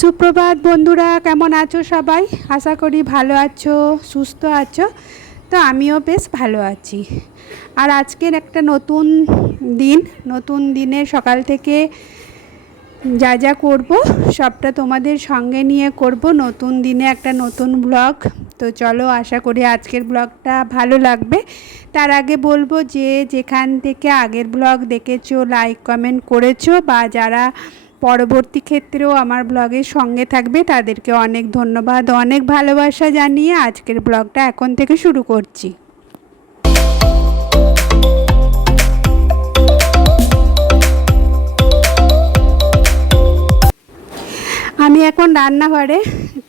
সুপ্রভাত বন্ধুরা, কেমন আছো সবাই? আশা করি ভালো আছো, সুস্থ আছো। তো আমিও বেশ ভালো আছি। আর আজকের একটা নতুন দিনে সকাল থেকে যা যা করব সবটা তোমাদের সঙ্গে নিয়ে করব। নতুন দিনে একটা নতুন ব্লগ। তো চলো, আশা করি আজকের ব্লগটা ভালো লাগবে। তার আগে বলবো যে যেখান থেকে আগের ব্লগ দেখেছো, লাইক কমেন্ট করেছো, বা যারা পরবর্তী ক্ষেত্রেও আমার ব্লগের সঙ্গে থাকবে তাদেরকে অনেক ধন্যবাদ, অনেক ভালোবাসা জানিয়ে আজকের ব্লগটা এখন থেকে শুরু করছি। আমি এখন রান্নাঘরে।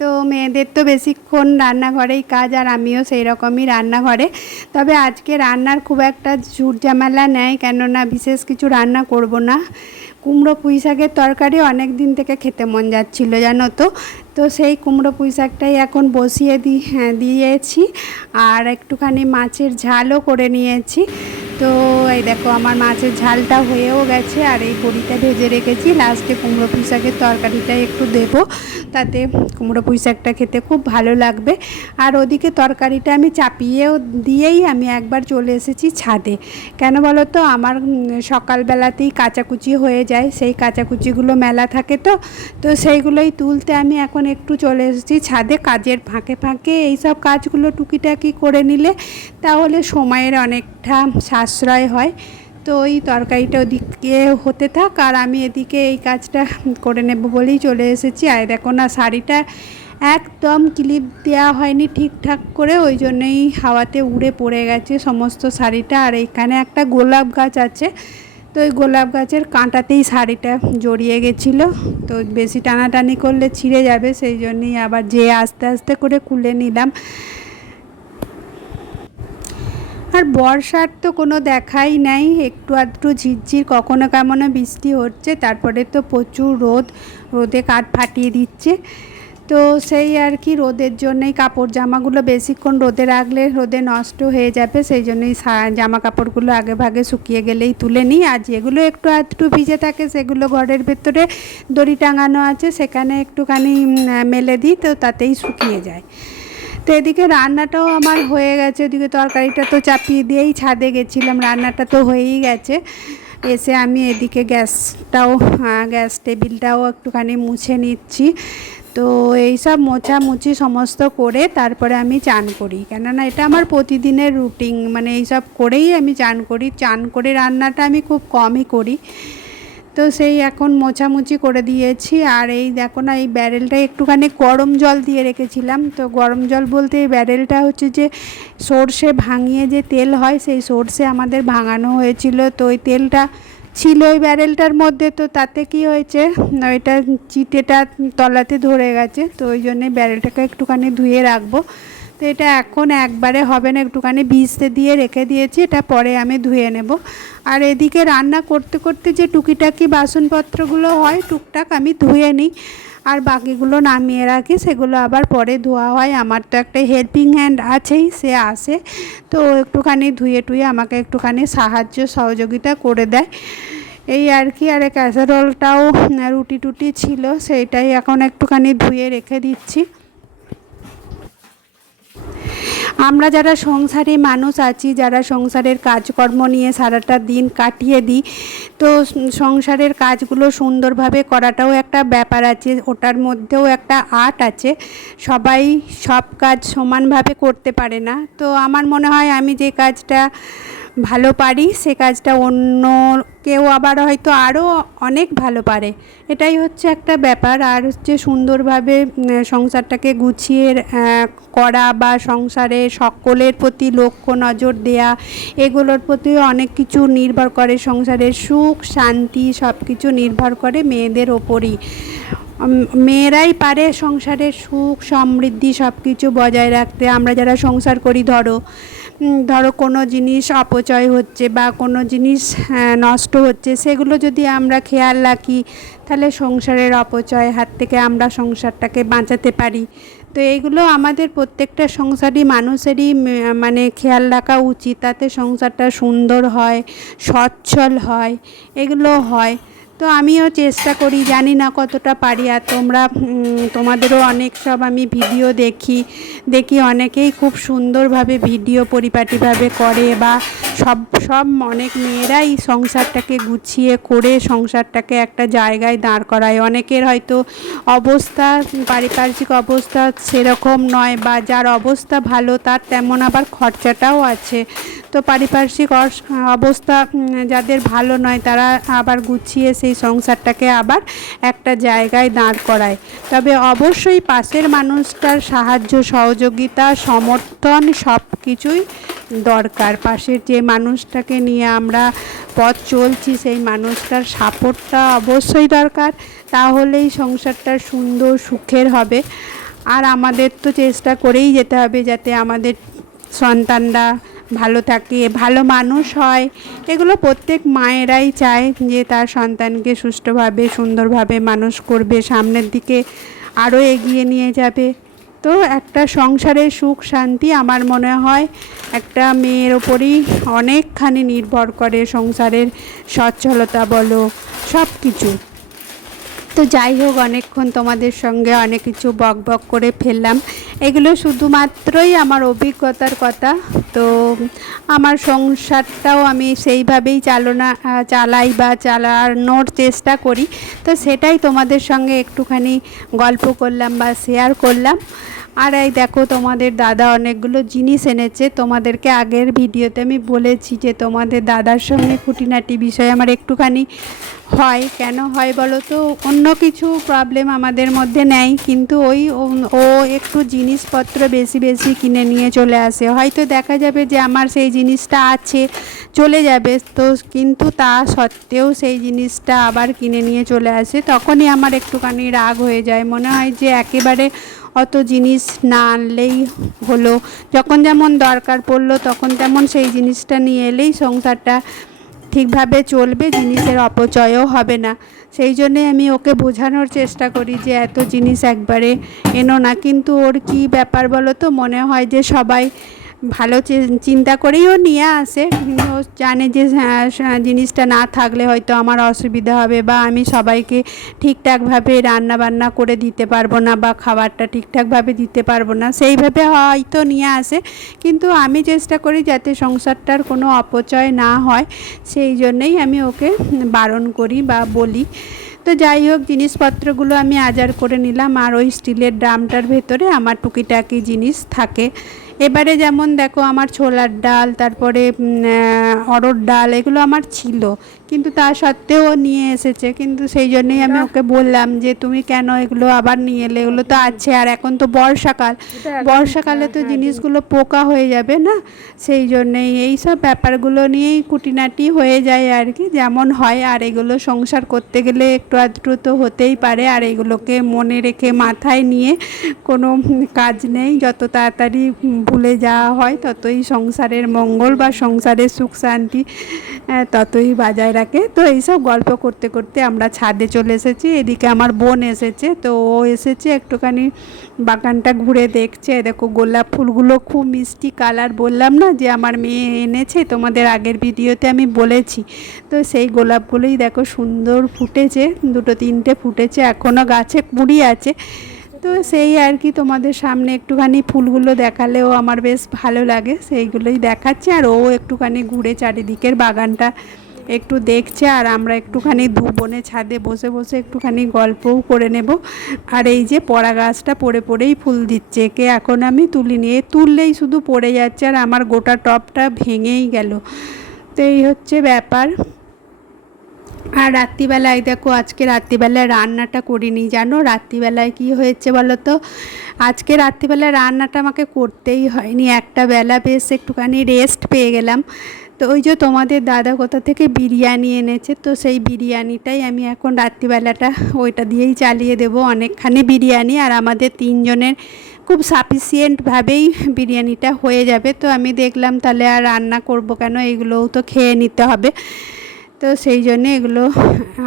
তো মেয়েদের তো বেশিক্ষণ রান্নাঘরেই কাজ, আর আমিও সেই রকমই রান্নাঘরে। তবে আজকে রান্নার খুব একটা ঝুট ঝামেলা নেই, কেননা বিশেষ কিছু রান্না করব না। কুমড়ো পুঁই শাকের তরকারি অনেক দিন থেকে খেতে মন যাচ্ছিলো, জানো তো। তো সেই কুমড়ো পুঁই শাকটাই এখন বসিয়ে দিয়েছি, আর একটুখানি মাছের ঝালও করে নিয়েছি। তো এই দেখো, আমার মাছের ঝালটা হয়েও গেছে, আর এই বড়িটা ভেজে রেখেছি। লাস্টে কুমড়ো পুঁই শাকের তরকারিটা একটু দেবো, তাতে কুমড়ো পুঁই শাকটা খেতে খুব ভালো লাগবে। আর ওদিকে তরকারিটা আমি চাপিয়েও দিয়েই আমি একবার চলে এসেছি ছাদে। কেন বলো তো, আমার সকালবেলাতেই কাচাকুচি হয়ে যায়, সেই কাচাকুচিগুলো মেলা থাকে, তো সেইগুলোই তুলতে আমি এখন একটু চলে এসেছি ছাদে। কাজের ফাঁকে ফাঁকে এইসব কাজগুলো টুকিটাকি করে নিলে তাহলে সময়ের অনেকটা সাশ্রয় হয়। তো ওই তরকারিটা ওদিকে হতে থাক, আর আমি এদিকে এই কাজটা করে নেব বলেই চলে এসেছি। আর দেখো না, শাড়িটা একদম ক্লিপ দেওয়া হয়নি ঠিকঠাক করে, ওই জন্যই হাওয়াতে উড়ে পড়ে গেছে সমস্ত শাড়িটা। আর এইখানে একটা গোলাপ গাছ আছে, তো ওই গোলাপ গাছের কাঁটাতেই শাড়িটা জড়িয়ে গেছিলো। তো বেশি টানাটানি করলে ছিঁড়ে যাবে, সেই জন্যই আবার আস্তে আস্তে করে খুলে নিলাম। আর বর্ষার তো কোনো দেখাই নাই, একটু আধটু ঝিরঝির কখনো কেমন বৃষ্টি হচ্ছে, তারপরে তো প্রচুর রোদে কাঠ ফাটিয়ে দিচ্ছে। তো সেই আর কি, রোদের জন্যই কাপড় জামাগুলো বেশিক্ষণ রোদে রাখলে রোদে নষ্ট হয়ে যাবে, সেই জন্যই জামা কাপড়গুলো আগে ভাগে শুকিয়ে গেলেই তুলে নিই। আর যেগুলো একটু আধটু ভিজে থাকে সেগুলো ঘরের ভেতরে দড়ি টাঙানো আছে, সেখানে একটুখানি মেলে দিই, তো তাতেই শুকিয়ে যায়। তো এদিকে রান্নাটাও আমার হয়ে গেছে, ওদিকে তরকারিটা তো চাপিয়ে দিয়েই ছাদে গেছিলাম, রান্নাটা তো হয়েই গেছে। এসে আমি এদিকে গ্যাস টেবিলটাও একটুখানি মুছে নিচ্ছি। তো এইসব মোছামুছি সমস্ত করে তারপরে আমি চান করি, কেননা এটা আমার প্রতিদিনের রুটিন, মানে এইসব করেই আমি চান করি। চান করে রান্নাটা আমি খুব কমই করি। তো সেই এখন মোছামুছি করে দিয়েছি। আর এই দেখো না, এই ব্যারেলটা একটুখানি গরম জল দিয়ে রেখেছিলাম। তো গরম জল বলতে এই ব্যারেলটা হচ্ছে যে সর্ষে ভাঙিয়ে যে তেল হয়, সেই সর্ষে আমাদের ভাঙানো হয়েছিল, তো ওই তেলটা ছিল ওই ব্যারেলটার মধ্যে। তো তাতে কি হয়েছে, ওইটা চিটেটা তলাতে ধরে গেছে, তো ওই জন্যে ব্যারেলটাকে একটুখানি ধুয়ে রাখবো। তো এটা এখন একবারে হবে না, একটুখানি ভিজতে দিয়ে রেখে দিয়েছি, এটা পরে আমি ধুয়ে নেব। আর এদিকে রান্না করতে করতে যে টুকিটাকি বাসনপত্রগুলো হয় টুকটাক আমি ধুয়ে নিই, আর বাকিগুলো নামিয়ে রাখি, সেগুলো আবার পরে ধোয়া হয়। আমার তো একটা হেল্পিং হ্যান্ড আছেই, সে আসে, তো একটুখানি ধুয়ে টুয়ে আমাকে একটুখানি সহযোগিতা করে দেয়, এই আর কি। আর ক্যাসারোলটাও রুটি টুটি ছিল, সেইটাই এখন একটুখানি ধুয়ে রেখে দিচ্ছি। আমরা যারা সংসারী মানুষ আছি, যারা সংসারের কাজকর্ম নিয়ে সারাটা দিন কাটিয়ে দিই, তো সংসারের কাজগুলো সুন্দরভাবে করাটাও একটা ব্যাপার আছে, ওটার মধ্যেও একটা আর্ট আছে। সবাই সব কাজ সমানভাবে করতে পারে না। তো আমার মনে হয় আমি যে কাজটা ভালো পারি, সে কাজটা অন্য কেউ আবার হয়তো আরও অনেক ভালো পারে, এটাই হচ্ছে একটা ব্যাপার। আর হচ্ছে সুন্দরভাবে সংসারটাকে গুছিয়ে করা, বা সংসারে সকলের প্রতি লক্ষ্য নজর দেয়া, এগুলোর প্রতিও অনেক কিছু নির্ভর করে। সংসারের সুখ শান্তি সব কিছু নির্ভর করে মেয়েদের ওপরই। মেয়েরাই পারে সংসারের সুখ সমৃদ্ধি সব কিছু বজায় রাখতে। আমরা যারা সংসার করি, ধরো কোনো জিনিস অপচয় হচ্ছে বা কোনো জিনিস নষ্ট হচ্ছে, সেগুলো যদি আমরা খেয়াল রাখি, তাহলে সংসারের অপচয় হাত থেকে আমরা সংসারটাকে বাঁচাতে পারি। তো এইগুলো আমাদের প্রত্যেকটা সংসারী মানুষেরই মানে খেয়াল রাখা উচিত, তাতে সংসারটা সুন্দর হয়, সচ্ছল হয়, এগুলো হয়। তো আমিও চেষ্টা করি, জানি না কতটা পারি। আর তোমাদেরও অনেক সব আমি ভিডিও দেখি অনেকেই খুব সুন্দরভাবে ভিডিও পরিপাটিভাবে করে, বা সব অনেক মেয়েরাই সংসারটাকে গুছিয়ে করে সংসারটাকে একটা জায়গায় দাঁড় করায়। অনেকের হয়তো অবস্থা, পারিপার্শ্বিক অবস্থা সেরকম নয়, বা যার অবস্থা ভালো তার তেমন আবার খরচাটাও আছে। তো পারিপার্শ্বিক অবস্থা যাদের ভালো নয় তারা আবার গুছিয়ে সেই সংসারটাকে আবার একটা জায়গায় দাঁড় করায়। তবে অবশ্যই পাশের মানুষটার সাহায্য সহযোগিতা সমর্থন সব কিছুই দরকার। পাশের যে মানুষটাকে নিয়ে আমরা পথ চলছি সেই মানুষটার সাপোর্টটা অবশ্যই দরকার, তাহলেই সংসারটা সুন্দর সুখের হবে। আর আমাদের তো চেষ্টা করেই যেতে হবে যাতে আমাদের সন্তানরা ভালো থাকে, ভালো মানুষ হয়। এগুলো প্রত্যেক মায়েরাই চায় যে তার সন্তানকে সুষ্ঠুভাবে সুন্দরভাবে মানুষ করবে, সামনের দিকে আরও এগিয়ে নিয়ে যাবে। তো একটা সংসারের সুখ শান্তি আমার মনে হয় একটা মেয়ের ওপরই অনেকখানি নির্ভর করে, সংসারের সচ্ছলতা বলো সব কিছু। তো যাই হোক, অনেকক্ষণ তোমাদের সঙ্গে অনেক কিছু বক করে ফেললাম। এগুলো শুধুমাত্রই আমার অভিজ্ঞতার কথা। তো আমার সংসারটাও আমি সেইভাবেই চালাই বা চালানোর চেষ্টা করি। তো সেটাই তোমাদের সঙ্গে একটুখানি গল্প করলাম বা শেয়ার করলাম। আর এই দেখো, তোমাদের দাদা অনেকগুলো জিনিস এনেছে। তোমাদেরকে আগের ভিডিওতে আমি বলেছি যে তোমাদের দাদার সঙ্গে খুঁটিনাটি বিষয়ে আমার একটুখানি হয়। কেন হয় বলো তো, অন্য কিছু প্রবলেম আমাদের মধ্যে নেই, কিন্তু ও একটু জিনিসপত্র বেশি কিনে নিয়ে চলে আসে। হয়তো দেখা যাবে যে আমার সেই জিনিসটা আছে, চলে যাবে, তো কিন্তু তা সত্ত্বেও সেই জিনিসটা আবার কিনে নিয়ে চলে আসে। তখনই আমার একটুখানি রাগ হয়ে যায়, মনে হয় যে একেবারে অত জিনিস না আনলেই হলো। যখন যেমন দরকার পড়লো তখন তেমন সেই জিনিসটা নিয়ে এলেই সংসারটা ঠিকভাবে চলবে, জিনিসের অপচয়ও হবে না। সেই জন্যে আমি ওকে বোঝানোর চেষ্টা করি যে এত জিনিস একবারে এনো না। কিন্তু ওর কী ব্যাপার বলো তো, মনে হয় যে সবাই ভালো চিন্তা করেই ও নিয়ে আসে। ও জানে যে জিনিসটা না থাকলে হয়তো আমার অসুবিধা হবে, বা আমি সবাইকে ঠিকঠাকভাবে রান্না করে দিতে পারবো না, বা খাবারটা ঠিকঠাকভাবে দিতে পারবো না, সেইভাবে হয়তো নিয়ে আসে। কিন্তু আমি চেষ্টা করি যাতে সংসারটার কোনো অপচয় না হয়, সেই জন্যেই আমি ওকে বারণ করি বা বলি। তো যাই হোক, জিনিসপত্রগুলো আমি আজার করে নিলাম। আর ওই স্টিলের ড্রামটার ভেতরে আমার টুকিটাকি জিনিস থাকে। এবারে যেমন দেখো, আমার ছোলার ডাল, তারপরে অড়হর ডাল, এগুলো আমার ছিল, কিন্তু তা সত্ত্বেও নিয়ে এসেছে। কিন্তু সেই জন্যই আমি ওকে বললাম যে তুমি কেন এগুলো আবার নিয়ে এলে, এগুলো তো আছে। আর এখন তো বর্ষাকালে তো জিনিসগুলো পোকা হয়ে যাবে না, সেই জন্যেই এইসব ব্যাপারগুলো নিয়েই খুঁটিনাটি হয়ে যায় আর কি, যেমন হয়। আর এগুলো সংসার করতে গেলে একটু আধটু তো হতেই পারে। আর এগুলোকে মনে রেখে মাথায় নিয়ে কোনো কাজ নেই। যত তাড়াতাড়ি ভুলে যাওয়া হয় ততই সংসারের মঙ্গল বা সংসারের সুখ শান্তি ততই বজায় রাখে। তো এইসব গল্প করতে করতে আমরা ছাদে চলে এসেছি। এদিকে আমার বোন এসেছে, তো ও এসেছে একটুখানি বাগানটা ঘুরে দেখছে। দেখো, গোলাপ ফুলগুলো খুব মিষ্টি কালার, বললাম না যে আমার মেয়ে এনেছে, তোমাদের আগের ভিডিওতে আমি বলেছি। তো সেই গোলাপগুলোই দেখো সুন্দর ফুটেছে, 2-3টে ফুটেছে, এখনও গাছে কুঁড়ি আছে। তো সেই আর কি, তোমাদের সামনে একটুখানি ফুলগুলো দেখালেও আমার বেশ ভালো লাগে, সেইগুলোই দেখাচ্ছে। আর ও একটুখানি ঘুরে চারিদিকের বাগানটা একটু দেখছে, আর আমরা একটুখানি দু বোনে ছাদে বসে একটুখানি গল্পও করে নেব। আর এই যে পড়া গাছটা পড়েই ফুল দিচ্ছে, একে এখন আমি তুলিনি, তুললেই শুধু পড়ে যাচ্ছে, আর আমার গোটা টবটা ভেঙেই গেল। তো এই হচ্ছে ব্যাপার। আর রাত্রিবেলায় দেখো, আজকে রাত্রিবেলায় রান্নাটা করিনি, জানো রাত্রিবেলায় কি হয়েছে বলো তো। আজকে রাত্রিবেলায় রান্নাটা আমাকে করতেই হয়নি, একটা বেলা বেশ একটুখানি রেস্ট পেয়ে গেলাম। তো ওই যে তোমাদের দাদা কোথা থেকে বিরিয়ানি এনেছে, তো সেই বিরিয়ানিটাই আমি এখন রাত্রিবেলাটা ওইটা দিয়েই চালিয়ে দেবো। অনেকখানি বিরিয়ানি, আর আমাদের 3জনের খুব সাফিসিয়েন্টভাবেই বিরিয়ানিটা হয়ে যাবে। তো আমি দেখলাম তাহলে আর রান্না করব কেন, এগুলোও তো খেয়ে নিতে হবে। তো সেই জন্যে এগুলো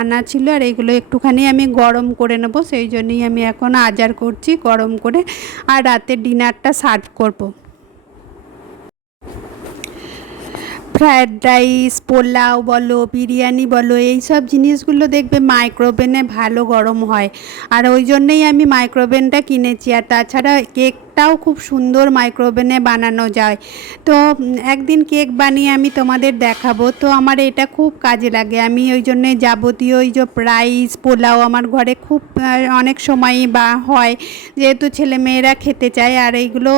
আনা ছিল, আর এগুলো একটুখানি আমি গরম করে নেব, সেই জন্যই আমি এখন আজার করছি গরম করে, আর রাতের ডিনারটা সার্ভ করব। ফ্রায়েড রাইস, পোলাও বলো, বিরিয়ানি বলো, এই সব জিনিসগুলো দেখবে মাইক্রোওভেনে ভালো গরম হয়। আর ওই জন্যেই আমি মাইক্রোওভেনটা কিনেছি। আর তাছাড়া কেকটাও খুব সুন্দর মাইক্রোওভেনে বানানো যায়। তো একদিন কেক বানিয়ে আমি তোমাদের দেখাবো। তো আমার এটা খুব কাজে লাগে। আমি ওই জন্যে যাবতীয় ওই যে রাইস, পোলাও আমার ঘরে খুব অনেক সময়ই বা হয়, যেহেতু ছেলেমেয়েরা খেতে চায়। আর এইগুলো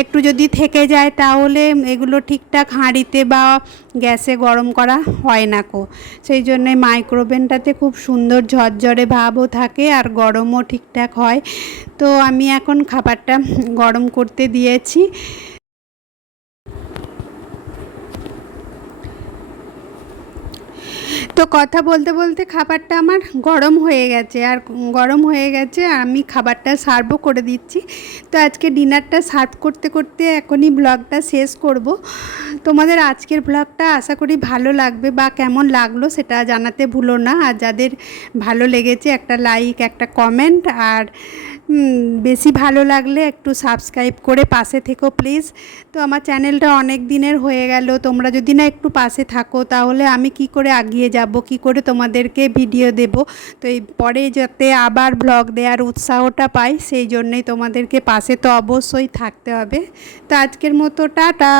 একটু যদি থেকে যায় তাহলে এগুলো ঠিকঠাক হাঁড়িতে বা গ্যাসে গরম করা হয় না কো। সেই জন্যে মাইক্রোওভেনটাতে খুব সুন্দর ঝরঝরে ভাবও থাকে আর গরমও ঠিকঠাক হয়। তো আমি এখন খাবারটা গরম করতে দিয়েছি। তো কথা বলতে বলতে খাবারটা আমার গরম হয়ে গেছে। আর গরম হয়ে গেছে, আমি খাবারটা সার্ভও করে দিচ্ছি। তো আজকে ডিনারটা সার্ভ করতে করতে এখনই ব্লগটা শেষ করব। তোমাদের আজকের ব্লগটা আশা করি ভালো লাগবে, বা কেমন লাগলো সেটা জানাতে ভুলো না। আর যাদের ভালো লেগেছে একটা লাইক, একটা কমেন্ট, আর বেশি ভালো লাগলে একটু সাবস্ক্রাইব করে পাশে থেকো প্লিজ। তো আমার চ্যানেলটা অনেক দিনের হয়ে গেল, তোমরা যদি না একটু পাশে থাকো তাহলে আমি কি করে এগিয়ে যাব, কি করে তোমাদেরকে ভিডিও দেব। তো এই পরে যাতে আবার ব্লগ দেওয়ার উৎসাহটা পাই, সেই জন্যই তোমাদেরকে পাশে তো অবশ্যই থাকতে হবে। তো আজকের মতো টাটা।